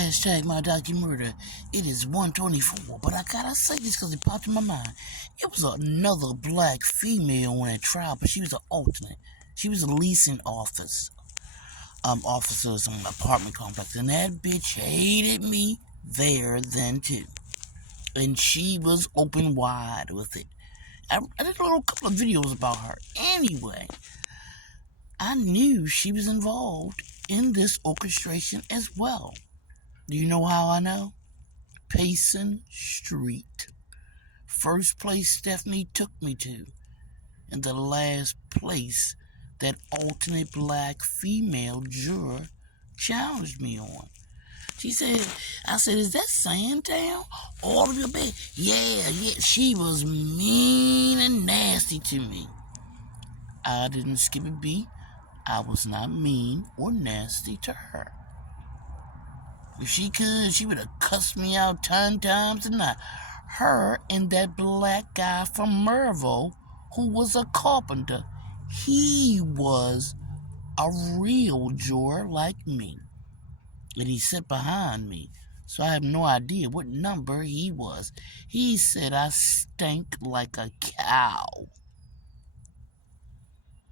Hashtag my docu-murder. It is 1:24, but I gotta say this because it popped in my mind. It was another black female in that trial, but she was an alternate. She was a leasing officers on an apartment complex, and that bitch hated me there then too. And she was open wide with it. I did a couple of videos about her. Anyway, I knew she was involved in this orchestration as well. Do you know how I know? Payson Street. First place Stephanie took me to, and the last place that alternate black female juror challenged me on. She said, I said, is that Sandtown? All of your bed? Yeah, she was mean and nasty to me. I didn't skip a beat. I was not mean or nasty to her. If she could, she would have cussed me out 10 times a night. Her and that black guy from Mervo, who was a carpenter, he was a real juror like me. And he sat behind me, so I have no idea what number he was. He said I stank like a cow.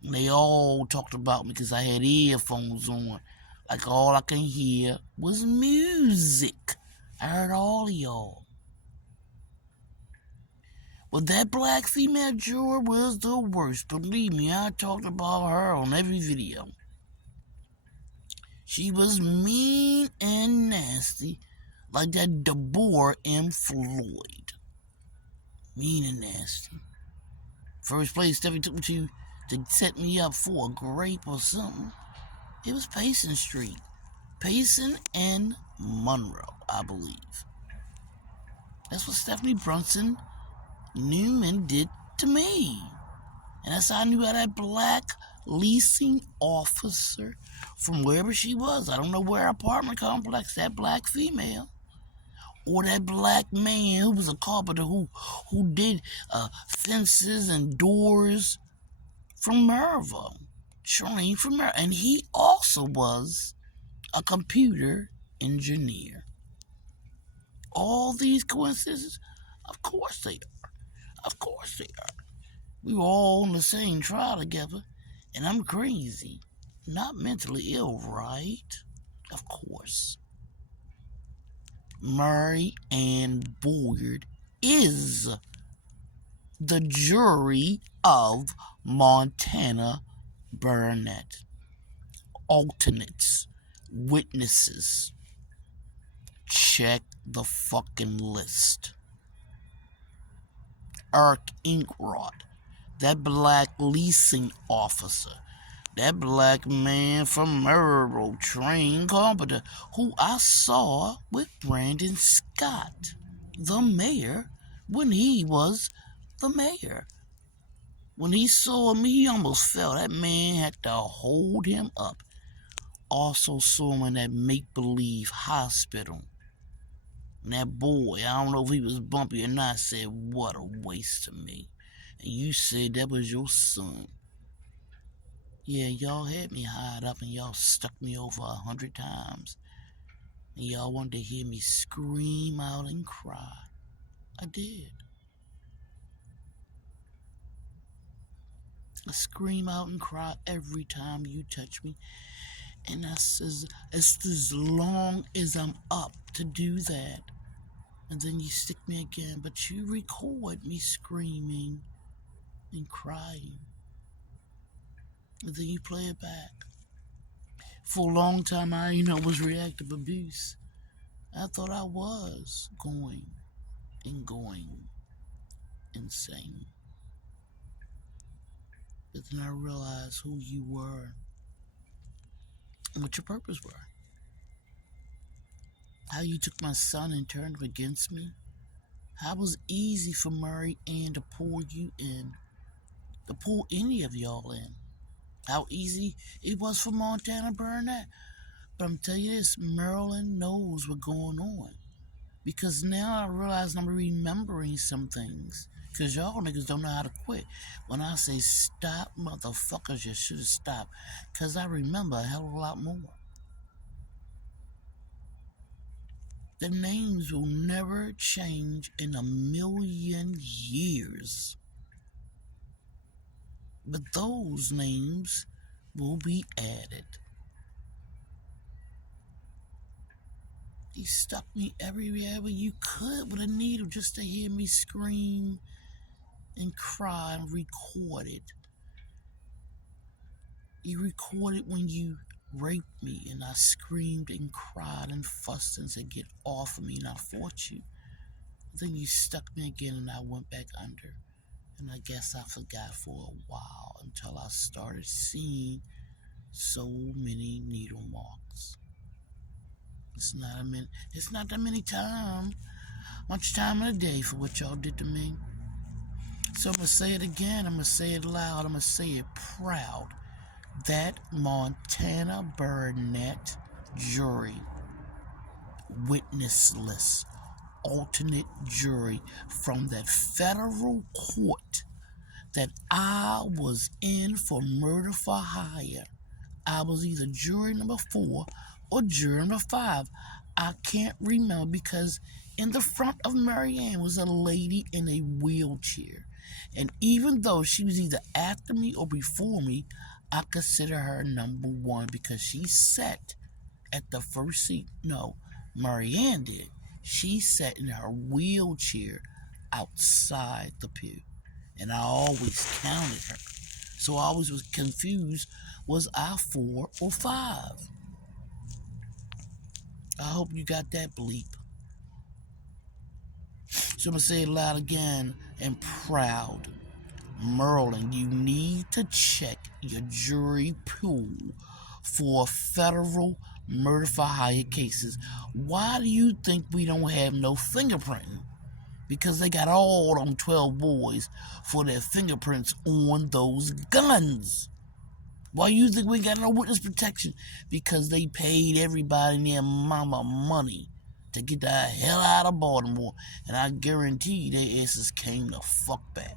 And they all talked about me because I had earphones on. Like all I can hear was music. I heard all of y'all. But that black female juror was the worst. Believe me, I talked about her on every video. She was mean and nasty, like that DeBoer M. Floyd. Mean and nasty. First place Stephanie took me to set me up for a grape or something. It was Payson Street. Payson and Monroe, I believe. That's what Stephanie Brunson Newman did to me. And that's how I knew how that black leasing officer from wherever she was. I don't know where apartment complex, that black female. Or that black man who was a carpenter who did fences and doors from Mervo. Trained from Mervo. And he also was a computer engineer. All these coincidences? Of course they are. Of course they are. We were all on the same trial together, and I'm crazy. Not mentally ill, right? Of course. Murray Ann Boyd is the jury of Montana barronette. Alternates. Witnesses. Check the fucking list. Eric Inkrod, that black leasing officer, that black man from Merrill, trained carpenter, who I saw with Brandon Scott, the mayor, when he was the mayor. When he saw me, he almost fell. That man had to hold him up. Also saw him in that make-believe hospital. And that boy, I don't know if he was bumpy or not, said, what a waste to me. And you said that was your son. Yeah, y'all had me hide up and y'all stuck me over 100 times. And y'all wanted to hear me scream out and cry. I did. I scream out and cry every time you touch me. And I says, it's as long as I'm up to do that. And then you stick me again, but you record me screaming and crying. And then you play it back. For a long time, I was reactive abuse. I thought I was going insane. But then I realized who you were and what your purpose were. How you took my son and turned him against me. How it was easy for Murray Ann to pull you in, to pull any of y'all in. How easy it was for Montana barronette. But I'm telling you this, Maryland knows what's going on. Because now I realize I'm remembering some things. Because y'all niggas don't know how to quit. When I say stop, motherfuckers, you should have stopped. Because I remember a hell of a lot more. The names will never change in a million years. But those names will be added. You stuck me everywhere you could with a needle just to hear me scream and cry and record it. You recorded when you raped me and I screamed and cried and fussed and said, "Get off of me," and I fought you. Then you stuck me again and I went back under. And I guess I forgot for a while until I started seeing so many needle marks. It's not that many times. Much time in a day for what y'all did to me. So I'm going to say it again. I'm going to say it loud. I'm going to say it proud. That Montana barronette jury, witness list, alternate jury from that federal court that I was in for murder for hire. I was either jury number 4 or jury number 5. I can't remember because in the front of Marianne was a lady in a wheelchair. And even though she was either after me or before me, I consider her number 1 because she sat at the first seat. No, Marianne did. She sat in her wheelchair outside the pew. And I always counted her. So I always was confused. Was I 4 or 5? I hope you got that bleep. So I'm going to say it loud again and proud. Merlin, you need to check your jury pool for federal murder for hire cases. Why do you think we don't have no fingerprinting? Because they got all them 12 boys for their fingerprints on those guns. Why you think we got no witness protection? Because they paid everybody and their mama money to get the hell out of Baltimore. And I guarantee their asses came the fuck back.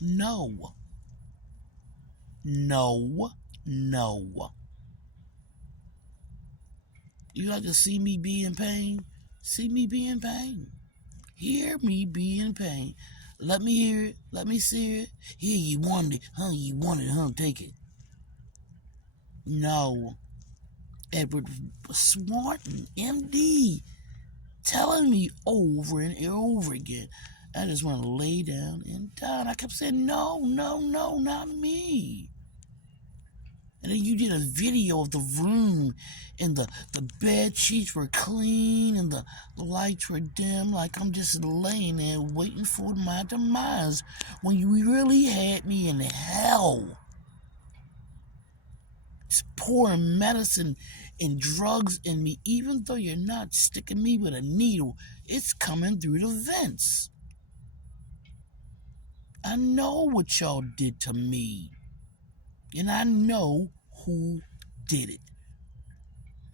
No. No. No. You like to see me be in pain? See me be in pain. Hear me be in pain. Let me hear it. Let me see it. Here, you wanted it. Huh? You wanted it. Huh? Take it. No. Edward Swanton, MD, telling me over and over again. I just want to lay down and die. And I kept saying, no, no, no, not me. And then you did a video of the room and the bed sheets were clean and the lights were dim, like I'm just laying there waiting for my demise when you really had me in hell. It's pouring medicine and drugs in me, even though you're not sticking me with a needle, it's coming through the vents. I know what y'all did to me. And I know who did it.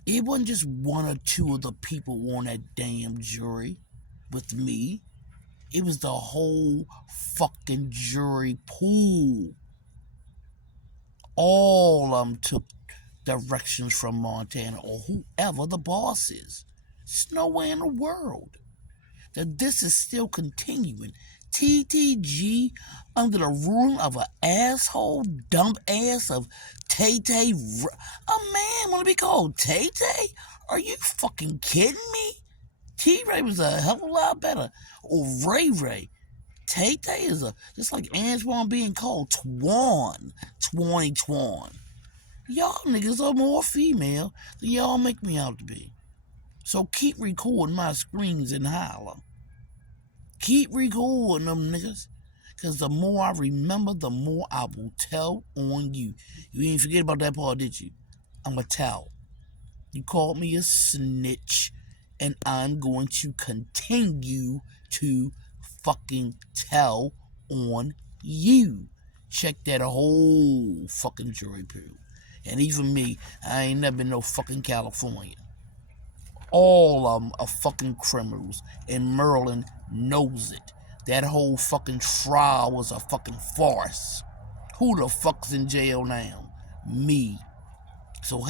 It wasn't just 1 or 2 of the people on that damn jury with me. It was the whole fucking jury pool. All of them took directions from Montana or whoever the boss is. There's no way in the world that this is still continuing. TTG under the rule of an asshole, dump ass of Tay-Tay. A man want to be called Tay-Tay? Are you fucking kidding me? T-Ray was a hell of a lot better. Or Ray. Tay-Tay is just like Antoine being called Twan. Twan. Y'all niggas are more female than y'all make me out to be. So keep recording my screams and holler. Keep recording them niggas. Because the more I remember, the more I will tell on you. You didn't forget about that part, did you? I'm going to tell. You called me a snitch. And I'm going to continue to fucking tell on you. Check that whole fucking jury pool. And even me, I ain't never been no fucking California. All of them are fucking criminals. And Merlin knows it. That whole fucking trial was a fucking farce. Who the fuck's in jail now? Me. So